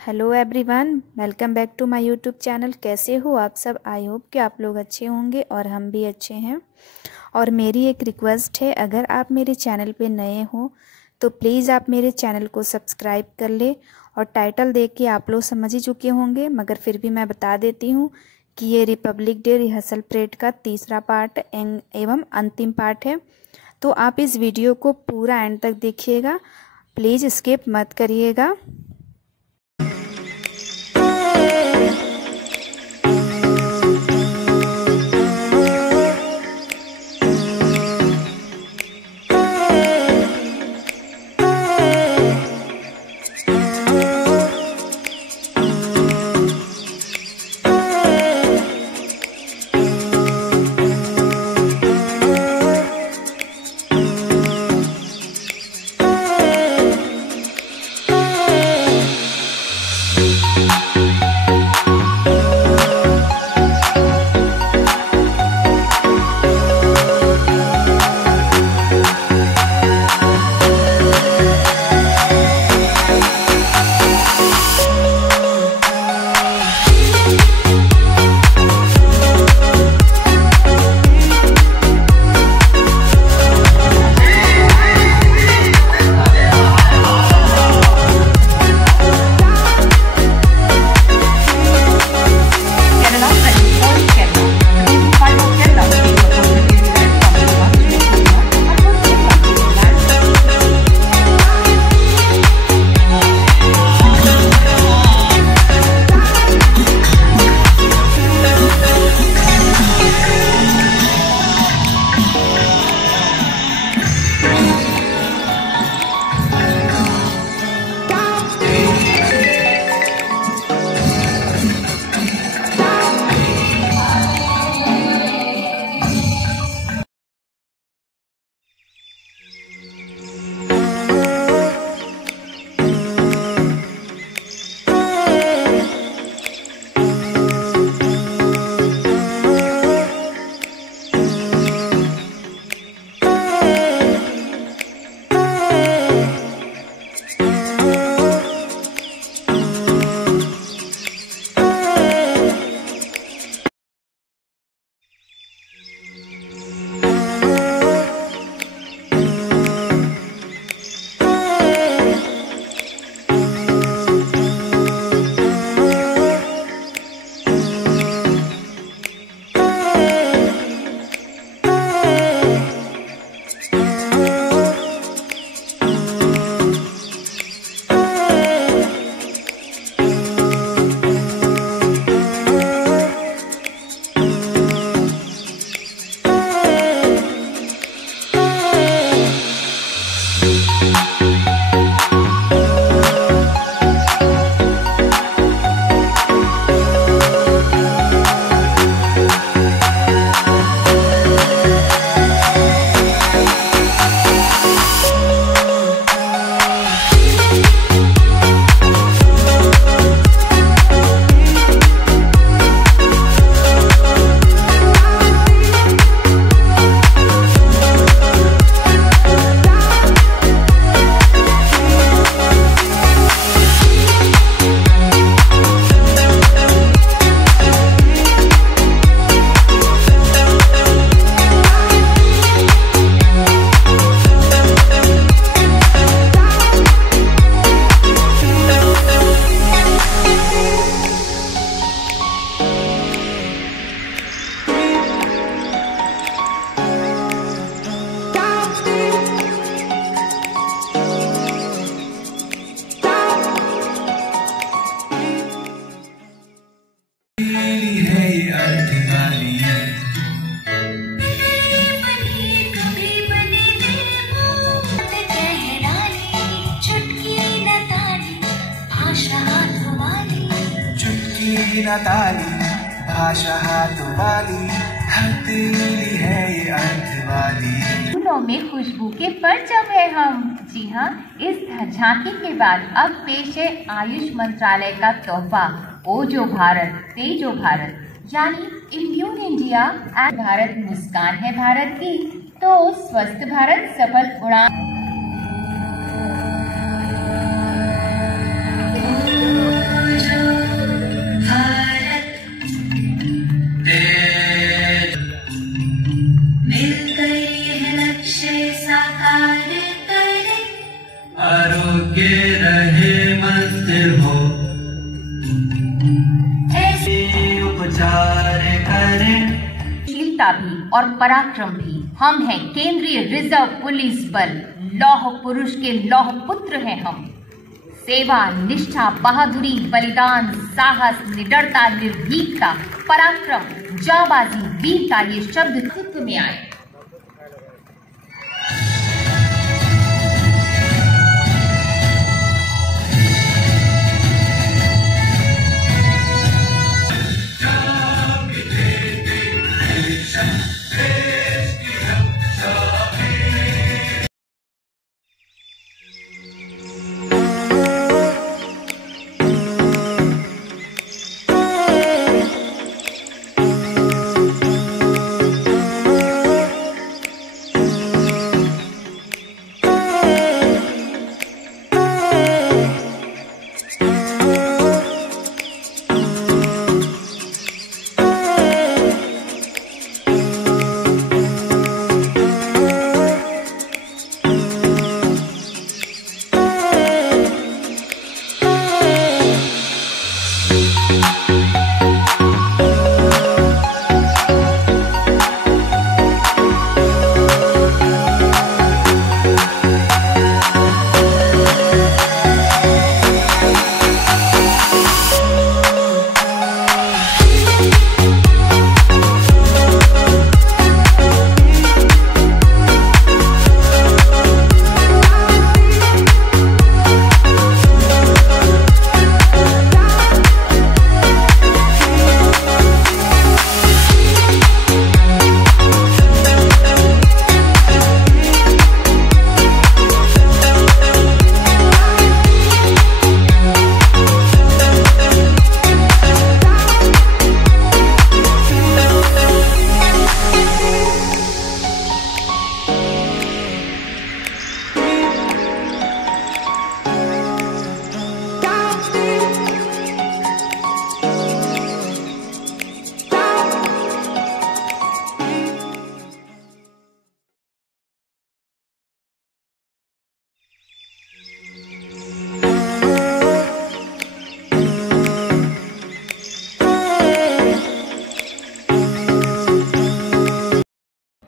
Hello everyone, welcome back to my YouTube channel. कैसे हो आप सब? आई होप कि आप लोग अच्छे होंगे और हम भी अच्छे हैं। और मेरी एक रिक्वेस्ट है, अगर आप मेरे चैनल पे नए हो तो प्लीज़ आप मेरे चैनल को सब्सक्राइब कर ले। और टाइटल देख के आप लोग समझ ही चुके होंगे, मगर फिर भी मैं बता देती हूँ कि ये रिपब्लिक डे रिहर्सल परेड का तीसरा पार्ट एवं अंतिम पार्ट है। तो आप इस वीडियो को पूरा एंड तक देखिएगा, प्लीज़ स्किप मत करिएगा। ताली भाषा हाथ वाली हथेली है ये अर्थ वाली। फूलों में खुशबू के परचम है हम। जी हाँ, इस झांकी के बाद अब पेश है आयुष मंत्रालय का तोहफा, ओ जो भारत तेजो भारत, यानी इम्यून इंडिया। भारत मुस्कान है भारत की, तो स्वस्थ भारत सफल उड़ान। और पराक्रम भी। हम हैं केंद्रीय रिजर्व पुलिस बल, लौह पुरुष के लौह पुत्र हैं हम। सेवा, निष्ठा, बहादुरी, बलिदान, साहस, निडरता, निर्भीकता, पराक्रम, जाबाजी, वीरता ये शब्द अस्तित्व में आए।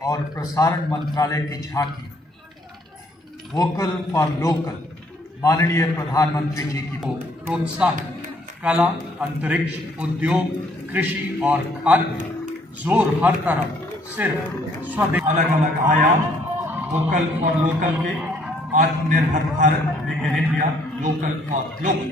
और प्रसारण मंत्रालय की झांकी वोकल फॉर लोकल माननीय प्रधानमंत्री जी की प्रोत्साहन, कला, अंतरिक्ष, उद्योग, कृषि और खाद्य, जोर हर तरफ सिर्फ स्वदेश। अलग अलग आयाम वोकल फॉर लोकल के, आत्मनिर्भर Bharat, make in India, local for global.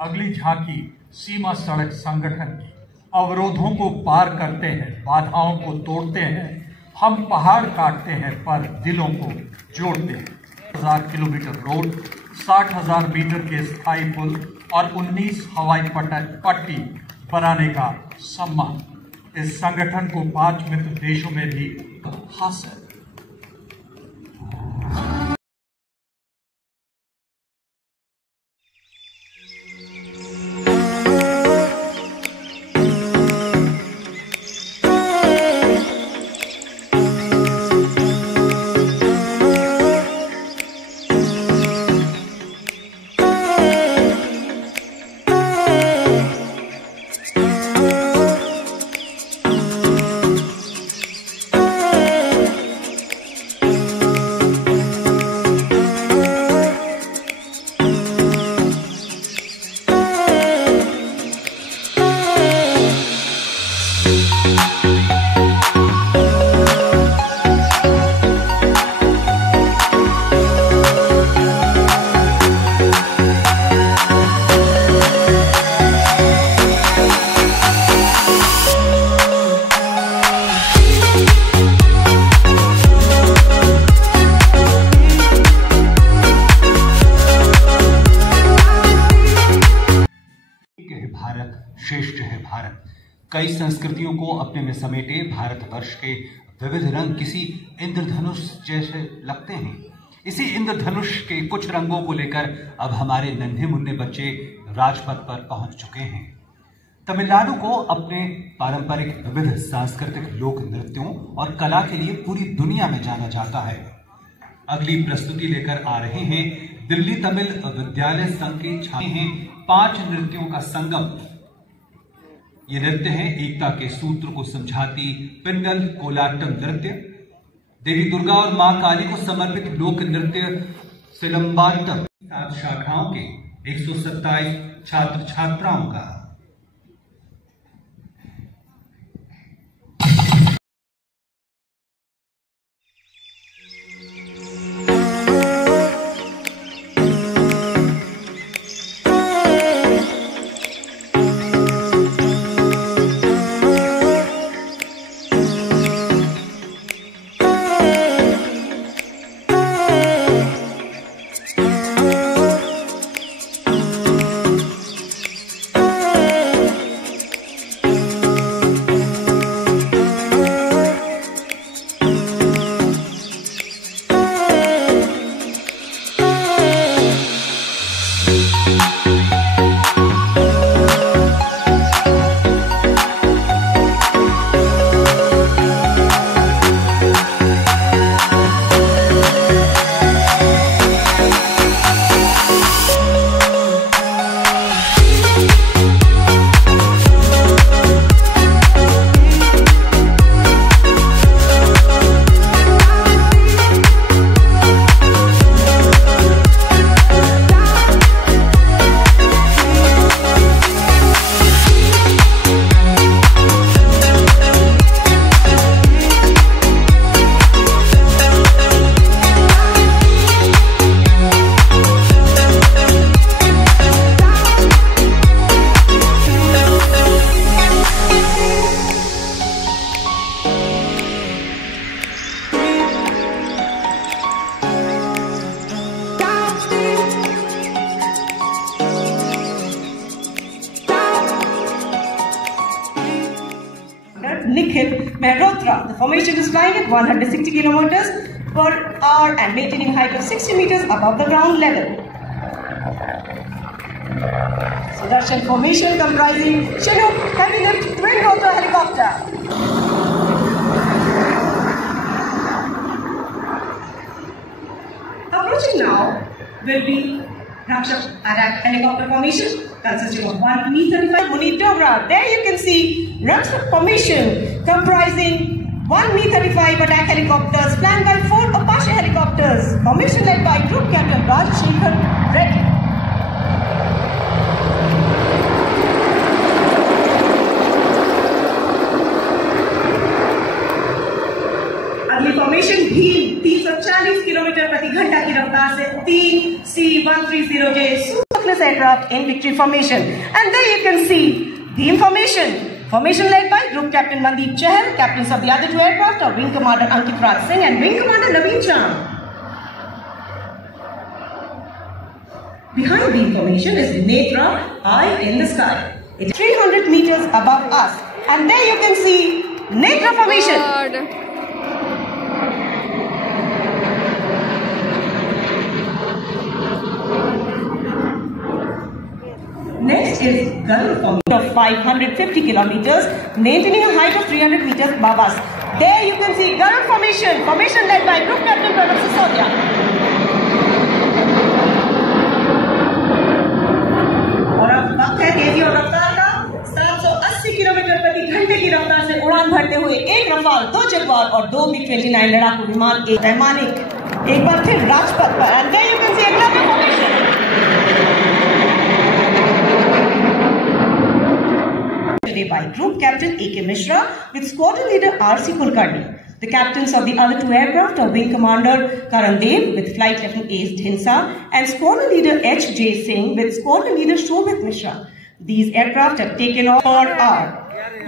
अगली झांकी सीमा सड़क संगठन की। अवरोधों को पार करते हैं, बाधाओं को तोड़ते हैं, हम पहाड़ काटते हैं पर दिलों को जोड़ते हैं। 1000 किलोमीटर रोड, 60,000 मीटर के स्थायी पुल और 19 हवाई पट्टी बनाने का सम्मान। इस संगठन को 5 मित्र देशों में भी हासिल। भारत श्रेष्ठ है भारत। कई संस्कृतियों को अपने में समेटे भारतवर्ष के विविध रंग किसी इंद्रधनुष जैसे लगते हैं। इसी इंद्रधनुष के कुछ रंगों को लेकर अब हमारे नन्हे मुन्ने बच्चे राजपथ पर पहुंच चुके हैं। तमिलनाडु को अपने पारंपरिक विविध सांस्कृतिक लोक नृत्यों और कला के लिए पूरी दुनिया में जाना जाता है। अगली प्रस्तुति लेकर आ रहे हैं दिल्ली तमिल विद्यालय संघ के छात्र हैं 5 नृत्यों का संगम। ये नृत्य है एकता के सूत्र को समझाती पिंगल कोलाटम नृत्य, देवी दुर्गा और मां काली को समर्पित लोक नृत्य सिलंबाटम, 7 शाखाओं के 127 छात्र छात्राओं का। Nikhil Mehrotra. The formation is flying at 160 kilometers per hour and maintaining height of 60 meters above the ground level. Sudarshan formation comprising Chinook heavy lift twin rotor helicopter. Approaching now will be Rakshak Attack helicopter formation consisting of 1 Mi-35 Munir Dogra. There you can see Rakshak formation comprising 1 Mi-35 attack helicopters flanked by 4 Apache helicopters. Formation led by Group Captain Rajshekhar Reddy. अगली formation Bhim 340 kilometre प्रति घंटा की रफ्तार से 3 C-130J surface aircraft in victory formation. And there you can see Bhim formation. Formation led by Group Captain Mandeep Chahal, captains of the other 2 aircraft are Wing Commander Ankit Raj Singh and Wing Commander Naveen Chand. Behind Bhim formation is Netra, Eye in the sky. It's 300 meters above us. And there you can see Netra formation. Next is Garud formation of 550 kilometers, maintaining a height of 300 meters above us. There you can see Garud formation. Formation led by Group Captain Pranav Sisodia. और अब वक्त है तेजी और रफ्तार का। 780 kilometre प्रति घंटे की रफ्तार से उड़ान भरते हुए एक रफाल, 2 जगवार और 2 MiG-29 लड़ाकू विमान एक वैमानिक एक बार फिर राजपथ पर। And there you can see another formation. By Group Captain A.K. Mishra with Squadron Leader R.C. Kulkarni. The captains of the other 2 aircraft are Wing Commander Karan Dev with Flight Lieutenant A.S. Dhinsa and Squadron Leader H.J. Singh with Squadron Leader Shobhit Mishra. These aircraft have taken off for hour.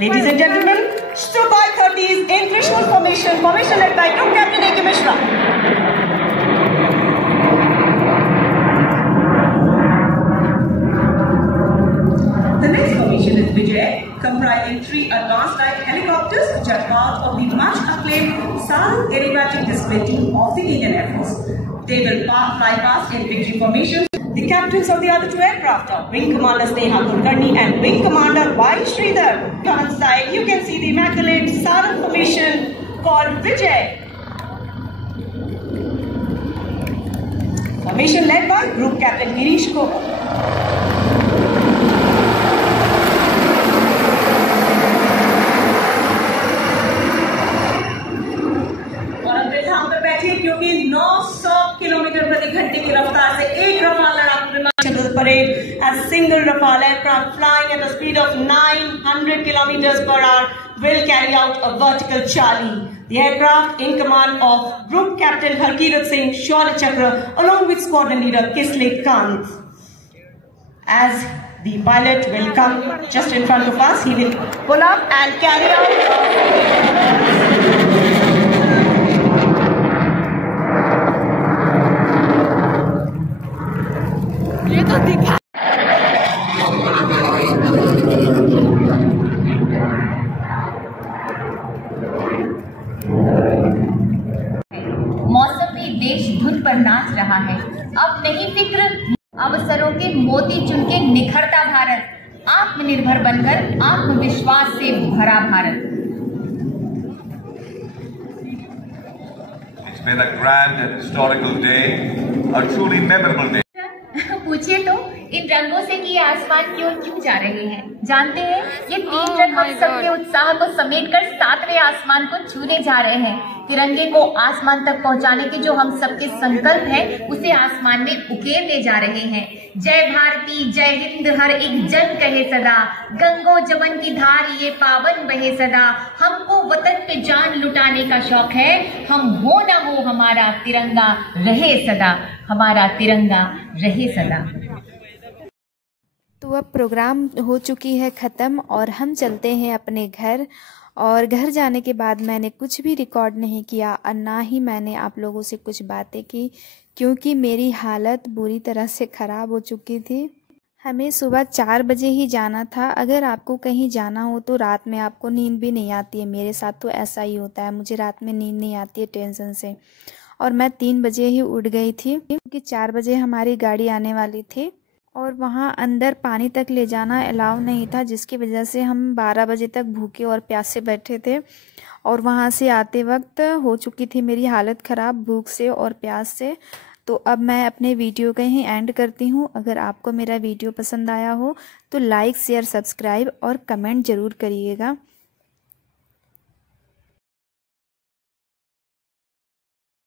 Ladies and gentlemen, Sukhoi 30s in Trishul formation. Formation led by Group Captain A.K. Mishra. The next formation is Vijay, comprising 3 advanced light helicopters which are part of the much acclaimed they will fly past in victory formation. The captains of the other two aircraft are Wing Commander Sneha Kulkarni and Wing Commander Y. Sridhar. Come inside, you can see the immaculate Sarang formation called Vijay. Formation led by Group Captain Girish Koval. क्योंकि 900 kilometre प्रति घंटे की रफ्तार से एक Rafale लड़ाकू विमान parade as single Rafale aircraft flying at a speed of 900 kilometers per hour will carry out a vertical Charlie. The aircraft in command of Group Captain Harkirat Singh Shaurya Chakra along with Squadron Leader Kisle Kant. As the pilot will come just in front of us, he will pull up and carry out. मौसम भी देश धुन पर नाच रहा है। अब नहीं फिक्र अवसरों के मोती चुन के निखरता भारत, आत्मनिर्भर बनकर आत्मविश्वास से भरा Bharat. It's been a grand and historical day, a truly memorable day. पूछिए तो इन रंगों से कि ये आसमान की ओर क्यों जा रहे हैं? जानते हैं, ये 3 रंग हम सबके उत्साह को समेटकर 7वें आसमान को छूने जा रहे हैं। तिरंगे को आसमान तक पहुंचाने के जो हम सबके संकल्प है, उसे आसमान में उकेरने जा रहे हैं। जय भारती जय हिंद हर एक जन कहे सदा, गंगो जमन की धार ये पावन बहे सदा। हमको वतन पे जान लुटाने का शौक है, हम हो ना हो हमारा तिरंगा रहे सदा, हमारा तिरंगा रहे सदा। तो अब प्रोग्राम हो चुकी है ख़त्म और हम चलते हैं अपने घर। और घर जाने के बाद मैंने कुछ भी रिकॉर्ड नहीं किया और ना ही मैंने आप लोगों से कुछ बातें की, क्योंकि मेरी हालत बुरी तरह से ख़राब हो चुकी थी। हमें सुबह 4 बजे ही जाना था। अगर आपको कहीं जाना हो तो रात में आपको नींद भी नहीं आती है। मेरे साथ तो ऐसा ही होता है, मुझे रात में नींद नहीं आती है टेंशन से। और मैं 3 बजे ही उठ गई थी, क्योंकि 4 बजे हमारी गाड़ी आने वाली थी और वहाँ अंदर पानी तक ले जाना अलाउ नहीं था, जिसकी वजह से हम 12 बजे तक भूखे और प्यासे बैठे थे। और वहाँ से आते वक्त हो चुकी थी मेरी हालत ख़राब भूख से और प्यास से। तो अब मैं अपने वीडियो का ही एंड करती हूँ। अगर आपको मेरा वीडियो पसंद आया हो तो लाइक शेयर सब्सक्राइब और कमेंट ज़रूर करिएगा।